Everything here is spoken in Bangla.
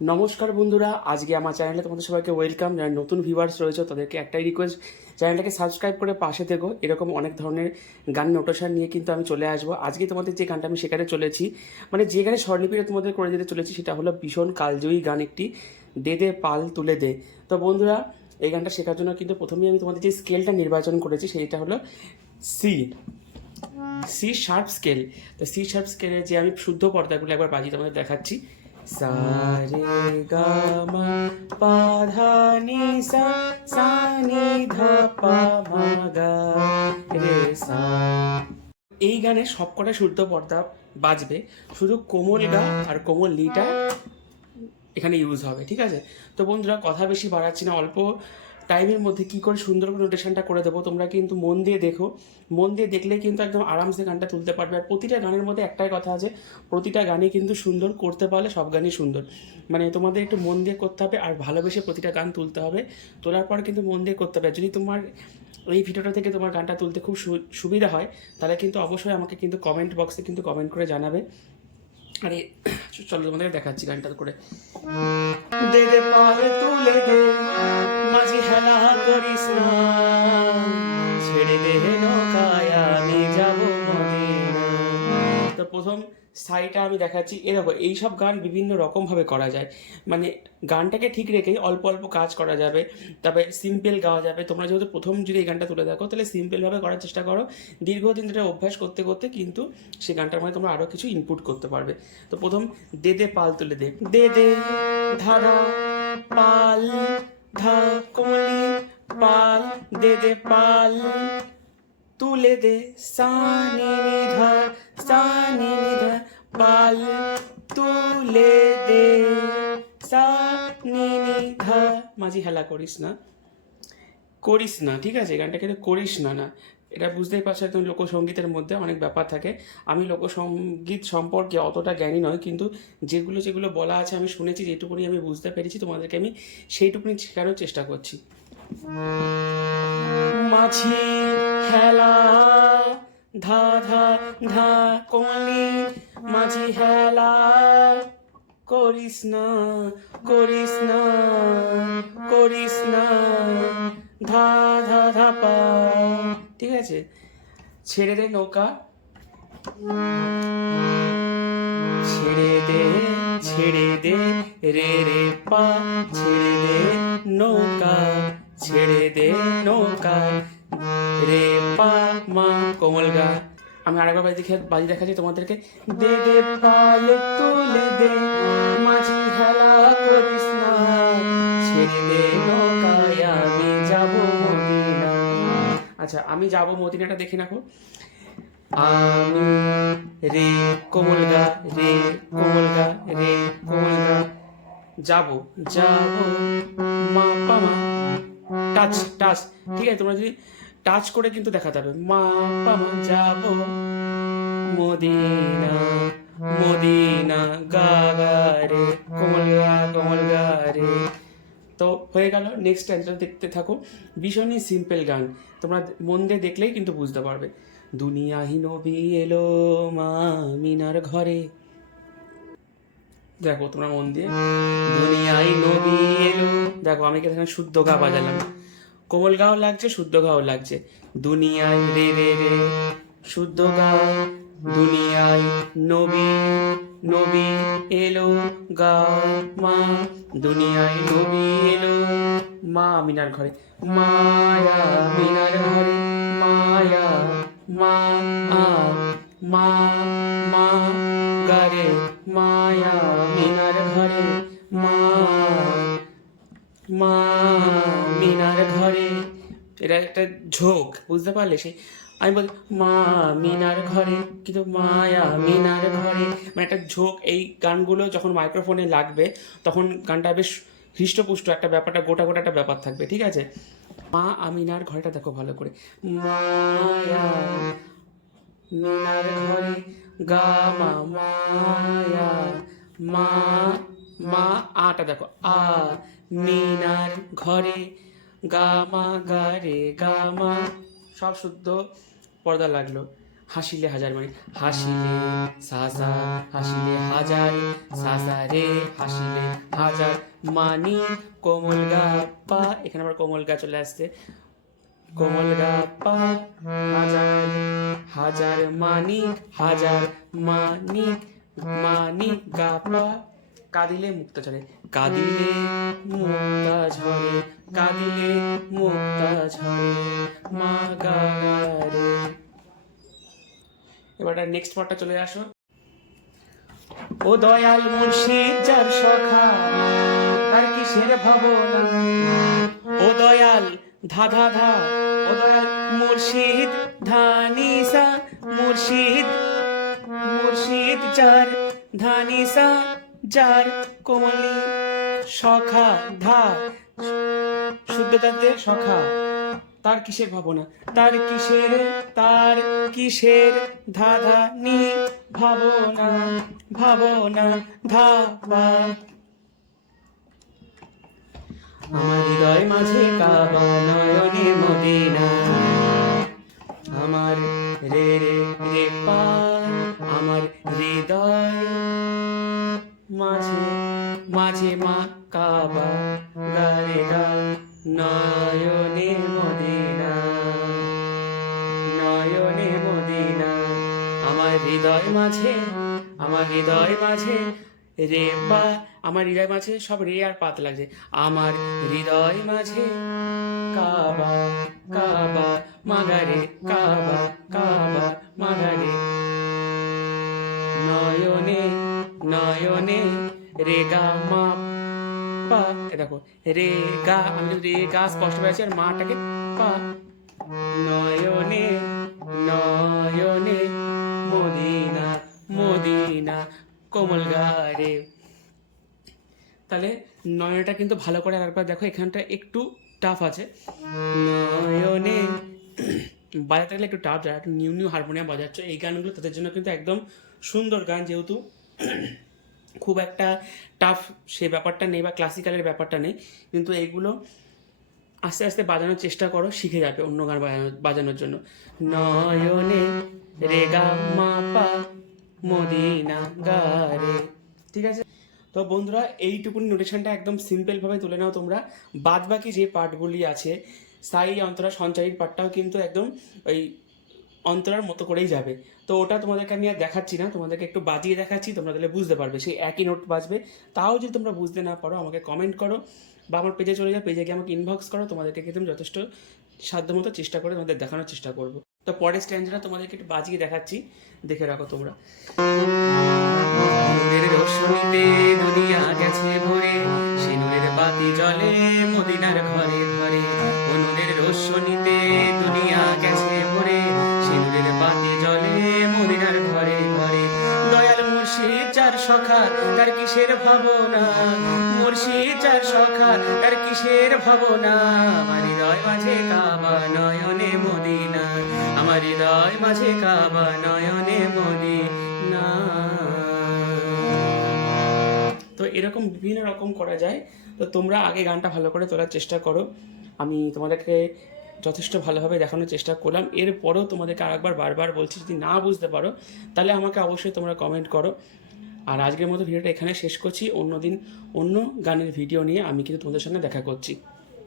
নমস্কার বন্ধুরা, আজকে আমার চ্যানেলে তোমাদের সবাইকে ওয়েলকাম যারা নতুন ভিউয়ার্স রয়েছে, তাদেরকে একটাই রিকোয়েস্ট চ্যানেলটাকে সাবস্ক্রাইব করে পাশে থেকো। এরকম অনেক ধরনের গান নোটেশন নিয়ে কিন্তু আমি চলে আসব। আজকে তোমাদের যে গানটা আমি সেখানে চলেছি মানে যে গানে স্বর্ণলিপিটা তোমাদের করে যেতে চলেছি, সেটা হলো ভীষণ কালজয়ী গান একটি, দে দে পাল তুলে দে। তো বন্ধুরা, এই গানটা শেখার জন্য কিন্তু প্রথমেই আমি তোমাদের যে স্কেলটা নির্বাচন করেছি, সেইটা হলো সি সি শার্প স্কেল তো সি শার্প স্কেলে যে আমি শুদ্ধ পর্দাগুলো একবার বাজিয়ে তোমাদের দেখাচ্ছি। সা গামা গা মা পা ধা নি সা নি ধা পা মা গা রে সা এই গানে সবকটা শুদ্ধ পর্দা বাজবে। শুধু কোমল গা আর কোমল লিটা এখানে ইউজ হবে, ঠিক আছে? তো বন্ধুরা, কথা বেশি বাড়াচ্ছি না, অল্প টাইমের মধ্যে কি করে সুন্দর করে নোটেশনটা করে দেবো, তোমরা কিন্তু মন দিয়ে দেখো। মন দিয়ে দেখলে কিন্তু একদম আরামসে গানটা তুলতে পারবে। আর প্রতিটা গানের মধ্যে একটাই কথা আছে, প্রতিটা গানই কিন্তু সুন্দর, করতে পারলে সব গানই সুন্দর। মানে তোমাদের একটু মন দিয়ে করতে হবে আর ভালোবেসে প্রতিটা গান তুলতে হবে। তোলার পর কিন্তু মন দিয়ে করতে হবে। যদি তোমার এই ভিডিওটা থেকে তোমার গানটা তুলতে খুব সুবিধা হয়, তাহলে কিন্তু অবশ্যই আমাকে কিন্তু কমেন্ট বক্সে কিন্তু কমেন্ট করে জানাবে। আরে চলো তোমাদের দেখাচ্ছি গানটা করে। দে দে তুলে দে, মাঝে হেলা করিস না, ছেড়ে দে নৌকায় প্রথম সাইটা আমি দেখাচ্ছি। এরকম এইসব গান বিভিন্ন রকমভাবে করা যায়। মানে গানটাকে ঠিক রেখেই অল্প অল্প কাজ করা যাবে। তবে সিম্পল গাওয়া যাবে। তোমরা যেহেতু প্রথম যদি এই গানটা তুলে দেখো, তাহলে সিম্পলভাবে করার চেষ্টা করো। দীর্ঘদিন ধরে অভ্যাস করতে করতে কিন্তু সেই গানটার মধ্যে তোমরা আরও কিছু ইনপুট করতে পারবে। তো প্রথম, দে দে পাল তুলে দে। দে দে ধারা পাল, ধা, কোমলি, পাল, দে দে পাল, তুলে দে। নিধা সানি নিধা পাল তুলে দে মাঝি হেলা করিস না। করিস না, ঠিক আছে? গানটা কিন্তু করিস না না। এটা বুঝতেই পারছ, একদম লোকসঙ্গীতের মধ্যে অনেক ব্যাপার থাকে। আমি লোকসঙ্গীত সম্পর্কে অতটা জ্ঞানী নয় কিন্তু যেগুলো যেগুলো বলা আছে, আমি শুনেছি, যেটুকুনি আমি বুঝতে পেরেছি, তোমাদেরকে আমি সেইটুকুনি শেখানোর চেষ্টা করছি। মাঝি হেলা ধা ধা ধা কমলি মাঝি হেলা। করিস না করিস না করিস না। ধা ধা ধা পা। ঠিক আছে? ছেড়ে দে নৌকা। ছেড়ে দে ছেড়ে দে রে রে পা। ছেড়ে দে নৌকা, ছেড়ে দে নৌকা। মা, কোমল গা। আমি আরেকবার বাজি দেখে বাজি দেখাচ্ছি তোমাদেরকে। দে দে তুলে দে, মাঝি হেলা করিস না। ছেড়ে দে নৌকায়, আমি যাব আচ্ছা আমি যাব মদিনাটা দেখে রাখো আমি রে কোমল গা, রে কোমল গা, রে কোমল গা। যাব যাব, মা পা মা টাচ টাচ। ঠিক আছে, তোমরা যদি টাচ করে কিন্তু দেখাতে হবে। মা পা যাব। মদিনা মদিনা গা গা গা কোমল গা তো হয়ে গেল নেক্সট অ্যান্সার দেখতে থাকো। ভীষণই সিম্পল গান। তোমরা মন দিয়ে দেখলেই কিন্তু বুঝতে পারবে। দুনিয়াহি নবী এলো মা মিনার ঘরে। দেখো তোমরা মন দিয়ে। দুনিয়ায় নবী এলো। দেখো আমি এখানে শুদ্ধ গা বাজালাম। কোমল গাও লাগছে, শুদ্ধ গাও লাগছে। দুনিয়ায় রে রে রে, শুদ্ধ গা দুনিয়ায় নবী নবী এলো গা মা। দুনিয়ায় নবী এলো মা মিনার ঘরে। মায়া মিনার ঘরে, মায়া মা মা। এটা একটা ঝোঁক, বুঝতে পারলে সেই আমি বলি, মা, মিনার ঘরে, কিন্তু মায়া, মিনার ঘরে। মানে একটা ঝোঁক, এই গানগুলো যখন মাইক্রোফোনে লাগবে, তখন গানটা বেশ হৃষ্টপুষ্ট একটা ব্যাপারটা, গোটা গোটা একটা ব্যাপার থাকবে, ঠিক আছে? মা আমিনার ঘরেটা দেখো ভালো করে। মায়া, মিনার ঘরে, গা, মা, মায়া, মা মা, আটা দেখো। আ, মিনার ঘরে গা মা, গা রে, গা মা। সব শুদ্ধ পর্দা লাগল। হাসিলে হাজার মানে হাসিলে সাসা হাসিলে হাজার। সাসা রে, হাসিলে হাজার। মানি কোমল গা পা। এখানে আবার কোমল গা চলে আসছে। কোমল গা পা। হাজার হাজার মানিক হাজার মানিক মানিক গা পা। কাঁদিলে মুক্তা ঝরে, কাঁদিলে মুক্তা ঝরে, কাঁদিলে মুক্তা ঝরে, মা গা রে। এবার নেক্সট পার্টটা চলে আসো। ও দয়াল মুর্শিদ যার সখা তার কিসের ভাবনা? ও দয়াল ধা ধা ধা, ও দয়াল মুর্শিদ ধানিসা, মুর্শিদ মুর্শিদ যার ধানিসা যার কোমলি সখা ধা। শুদ্ধতাতে সখা, তার কিসের ভাবনা? তার কিসের তার কিসের ধা ধা নি ভাবনা ভাবনা ধা বা আমার হৃদয় মাঝে কাবা নয়নে মদিনা। আমার রে রে রে পা গারে গা নয়নে মদিনা নয়নে মদিনা। আমার হৃদয় মাঝে, আমার হৃদয় মাঝে রে পা আমার হৃদয় মাঝে সব রে আর পাত লাগছে। আমার হৃদয় মাঝে কাবা কাবা, মাগারে কাবা রে গা আমি রে গা স্পষ্ট পেয়েছি আর মাটাকে পা। নয়নে নয়নে, মদিনা মদিনা, কোমল গারে। তাহলে নয়নটা কিন্তু ভালো করে একবার দেখো, এখানটা একটু টাফ আছে। নয়নে, বাজাতে গেলে একটু টাফ যায় একটু নিউ নিউ হারমোনিয়াম বাজাচ্ছ, এই গানগুলো তাদের জন্য কিন্তু একদম সুন্দর গান, যেহেতু খুব একটা টাফ সে ব্যাপারটা নেই বা ক্লাসিক্যালের ব্যাপারটা নেই, কিন্তু এইগুলো আস্তে আস্তে বাজানোর চেষ্টা করো, শিখে যাবে অন্য গান বাজানোর জন্য। নয়নে রে গা মা পা, মদিনা গা রে। ঠিক আছে? তো বন্ধুরা, এইটুকুনি নোটেশনটা একদম সিম্পলভাবে তুলে নাও তোমরা। বাদ বাকি যে পার্টগুলি আছে, স্থায়ী অন্তরা সঞ্চারীর পার্টটাও কিন্তু একদম ওই অন্তরার মতো করেই যাবে। তো ওটা তোমাদেরকে আমি আর দেখাচ্ছি না, তোমাদেরকে একটু বাজিয়ে দেখাচ্ছি, তোমরা তাহলে বুঝতে পারবে, সেই একই নোট বাজবে। তাও যদি তোমরা বুঝতে না পারো, আমাকে কমেন্ট করো বা আমার পেজে চলে যাও পেজে গিয়ে আমাকে ইনবক্স করো, তোমাদেরকে কিন্তু যথেষ্ট সাধ্যমতো চেষ্টা করে তোমাদের দেখানোর চেষ্টা করব। তো পরের স্ট্যান্ডটা তোমাদেরকে একটু বাজিয়ে দেখাচ্ছি, দেখে রাখো তোমরা। ভাবনা। সখা তার কিসের ভাবনা? আমার হৃদয় মাঝে কাবা, নয়নে মদিনা। আমার হৃদয় মাঝে কাবা, নয়নে মদিনা। তো এরকম বিভিন্ন রকম করা যায়। তো তোমরা আগে গানটা ভালো করে তোলার চেষ্টা করো। আমি তোমাদেরকে যথেষ্ট ভালোভাবে দেখানোর চেষ্টা করলাম। এরপরেও তোমাদেরকে আরেকবার বারবার বলছি, যদি না বুঝতে পারো, তাহলে আমাকে অবশ্যই তোমরা কমেন্ট করো। আর আজকের মতো ভিডিওটা এখানে শেষ করছি। অন্যদিন অন্য গানের ভিডিও নিয়ে আমি কিন্তু তোমাদের সঙ্গে দেখা করছি।